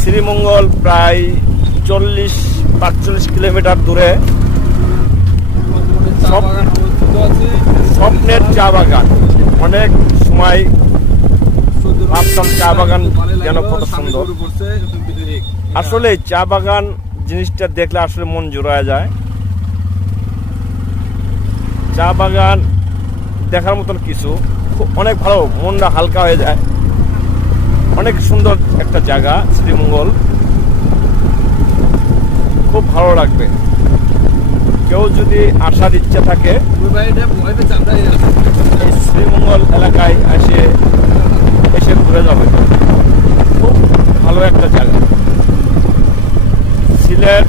শ্রীমঙ্গল প্রায় 40-45 কিলোমিটার দূরে স্বপ্নের চা বাগান। অনেক সময় ভাবতাম চা বাগান যেন কত সুন্দর। আসলে চা বাগান জিনিসটা দেখলে আসলে মন জোড়ায় যায়। চা বাগান দেখার মতন কিছু অনেক ভালো, মনটা হালকা হয়ে যায়। অনেক সুন্দর একটা জায়গা শ্রীমঙ্গল, খুব ভালো লাগবে। কেউ যদি আসার ইচ্ছা থাকে এই শ্রীমঙ্গল এলাকায় এসে ঘুরে যাবে। খুব ভালো একটা জায়গা। সিলেট